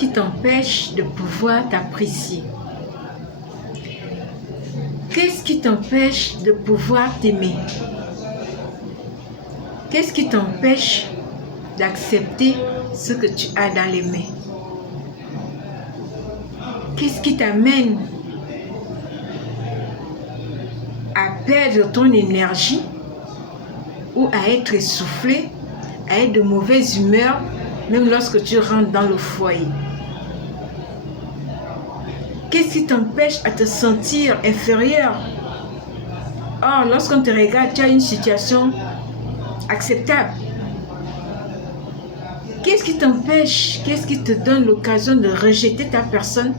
qui t'empêche de pouvoir t'apprécier? Qu'est-ce qui t'empêche de pouvoir t'aimer? Qu'est-ce qui t'empêche d'accepter ce que tu as dans les mains? Qu'est-ce qui t'amène à perdre ton énergie ou à être essoufflé, à être de mauvaise humeur, même lorsque tu rentres dans le foyer? Qu'est-ce qui t'empêche à te sentir inférieur? Or, lorsqu'on te regarde, tu as une situation acceptable. Qu'est-ce qui t'empêche? Qu'est-ce qui te donne l'occasion de rejeter ta personne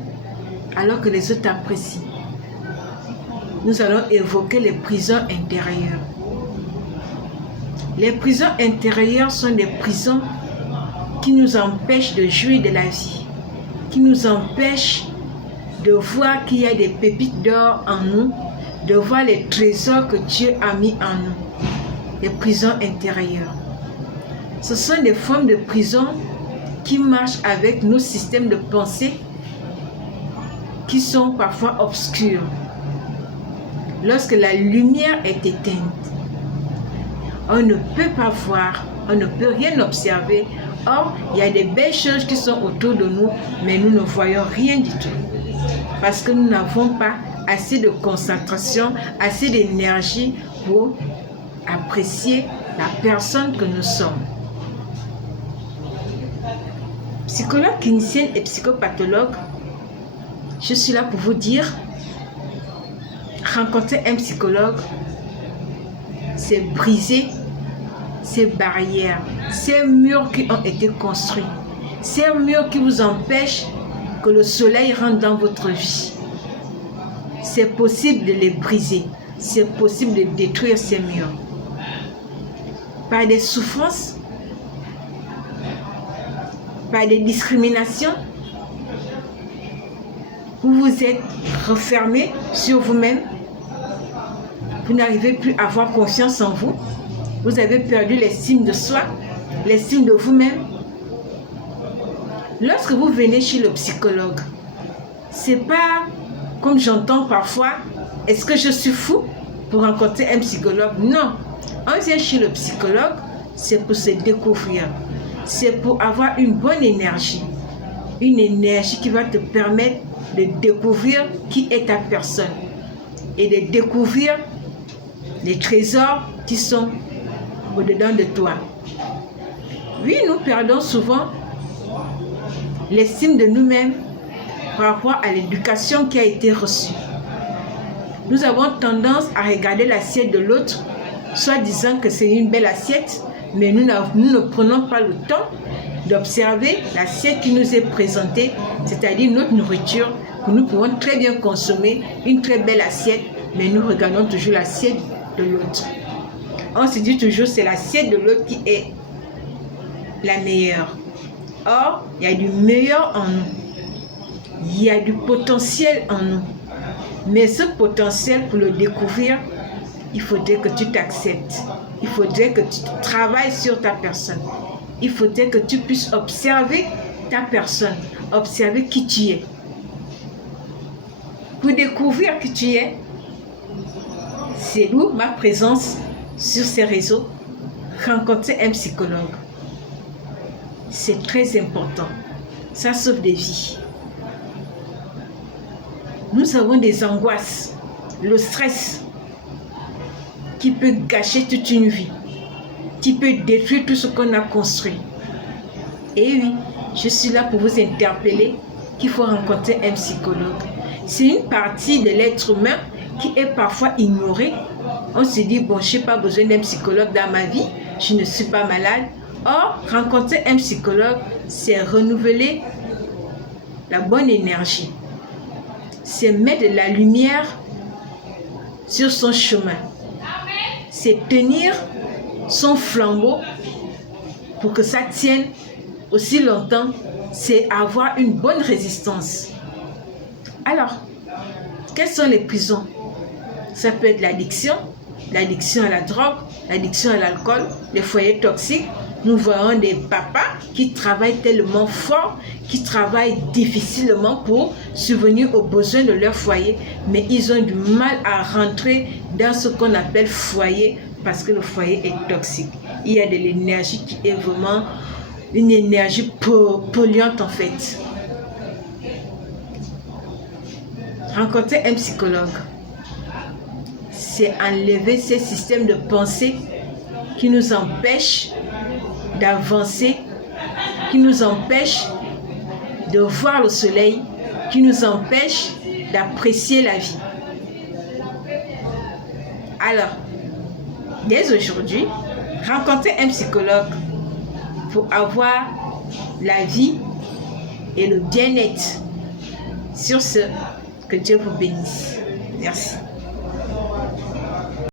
alors que les autres t'apprécient? Nous allons évoquer les prisons intérieures. Les prisons intérieures sont des prisons qui nous empêchent de jouir de la vie, qui nous empêchent de voir qu'il y a des pépites d'or en nous, de voir les trésors que Dieu a mis en nous. Les prisons intérieures. Ce sont des formes de prison qui marchent avec nos systèmes de pensée qui sont parfois obscurs. Lorsque la lumière est éteinte, on ne peut pas voir, on ne peut rien observer. Or, il y a des belles choses qui sont autour de nous, mais nous ne voyons rien du tout. Parce que nous n'avons pas assez de concentration, assez d'énergie pour apprécier la personne que nous sommes. Psychologue clinicienne et psychopathologue, je suis là pour vous dire, rencontrer un psychologue, c'est briser ces barrières, ces murs qui ont été construits, ces murs qui vous empêchent que le soleil rentre dans votre vie. C'est possible de les briser, c'est possible de détruire ces murs. Par des souffrances, par des discriminations, vous vous êtes refermé sur vous-même, vous n'arrivez plus à avoir confiance en vous, vous avez perdu l'estime de soi, l'estime de vous-même. Lorsque vous venez chez le psychologue, c'est pas comme j'entends parfois, est-ce que je suis fou pour rencontrer un psychologue? Non, on vient chez le psychologue, c'est pour se découvrir, c'est pour avoir une bonne énergie, une énergie qui va te permettre de découvrir qui est ta personne et de découvrir les trésors qui sont au-dedans de toi. Oui, nous perdons souvent l'estime de nous-mêmes par rapport à l'éducation qui a été reçue. Nous avons tendance à regarder l'assiette de l'autre, soit disant que c'est une belle assiette, mais nous ne prenons pas le temps d'observer l'assiette qui nous est présentée, c'est-à-dire notre nourriture que nous pouvons très bien consommer, une très belle assiette, mais nous regardons toujours l'assiette de l'autre. On se dit toujours c'est l'assiette de l'autre qui est la meilleure. Or, il y a du meilleur en nous. Il y a du potentiel en nous. Mais ce potentiel, pour le découvrir, il faudrait que tu t'acceptes. Il faudrait que tu travailles sur ta personne. Il faudrait que tu puisses observer ta personne, observer qui tu es. Pour découvrir qui tu es, c'est d'où ma présence sur ces réseaux, rencontrer un psychologue. C'est très important. Ça sauve des vies. Nous avons des angoisses, le stress qui peut gâcher toute une vie, qui peut détruire tout ce qu'on a construit. Et oui, je suis là pour vous interpeller qu'il faut rencontrer un psychologue. C'est une partie de l'être humain qui est parfois ignorée. On se dit, bon, je n'ai pas besoin d'un psychologue dans ma vie, je ne suis pas malade. Or, rencontrer un psychologue, c'est renouveler la bonne énergie. C'est mettre de la lumière sur son chemin. C'est tenir son flambeau pour que ça tienne aussi longtemps. C'est avoir une bonne résistance. Alors, quelles sont les prisons? Ça peut être l'addiction à la drogue, l'addiction à l'alcool, les foyers toxiques, Nous voyons des papas qui travaillent tellement fort, qui travaillent difficilement pour subvenir aux besoins de leur foyer, mais ils ont du mal à rentrer dans ce qu'on appelle foyer parce que le foyer est toxique. Il y a de l'énergie qui est vraiment une énergie polluante en fait. Rencontrer un psychologue, c'est enlever ces systèmes de pensée qui nous empêchent d'avancer, qui nous empêchent de voir le soleil, qui nous empêchent d'apprécier la vie. Alors, dès aujourd'hui, rencontrez un psychologue pour avoir la vie et le bien-être. Sur ce, que Dieu vous bénisse. Merci.